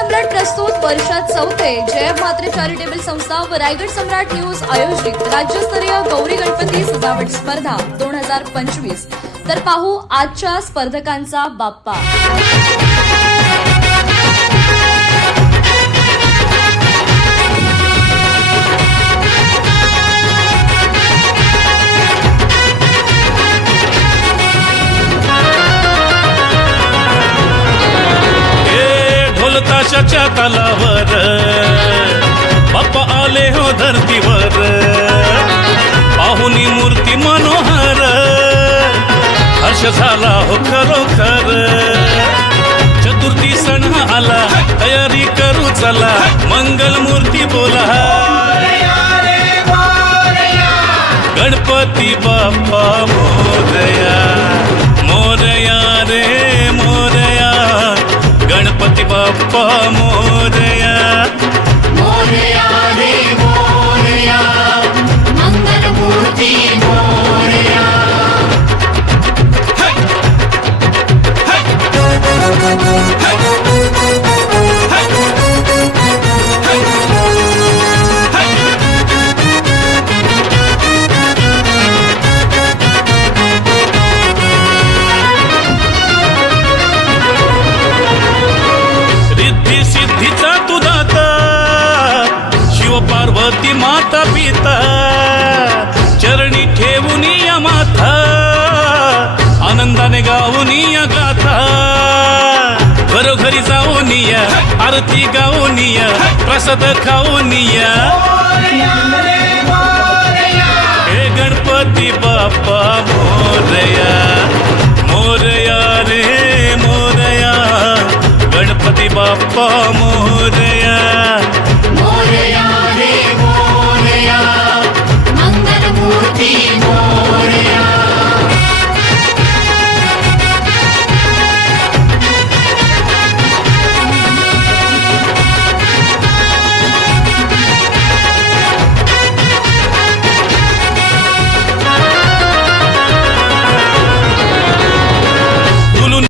सम्राट प्रस्तुत वर्षात चौथे जय म्हात्रे चॅरिटेबल संस्था व रायगड सम्राट न्यूज आयोजित राज्यस्तरीय गौरी गणपती सजावट स्पर्धा 2025। तर पाहू आजच्या स्पर्धकांचा बाप्पा। ताशाच्या तालावर बाप्पा आले हो धरतीवर, पाहुनी मूर्ती मनोहर, हर्ष झाला हो खरोखर। चतुर्थी सण आला, तयारी करू चला, मंगल मूर्ती बोला गणपती बाप्पा मोरया, मोरया रे मोरया, गणपती बाप्पा मोरया, मोरया रे मोरया, मंगल मूर्ती मोरया। सिद्धीचा तू दाता, शिव पार्वती माता पिता, चरणी ठेवून या माथा, आनंदाने गाऊन या गाथा, घरोघरी जाऊन या, आरती गाऊन या, प्रसाद खाऊन या, हे गणपती बाप्पा मोरया, मोरया रे मोरया, गणपती बाप्पा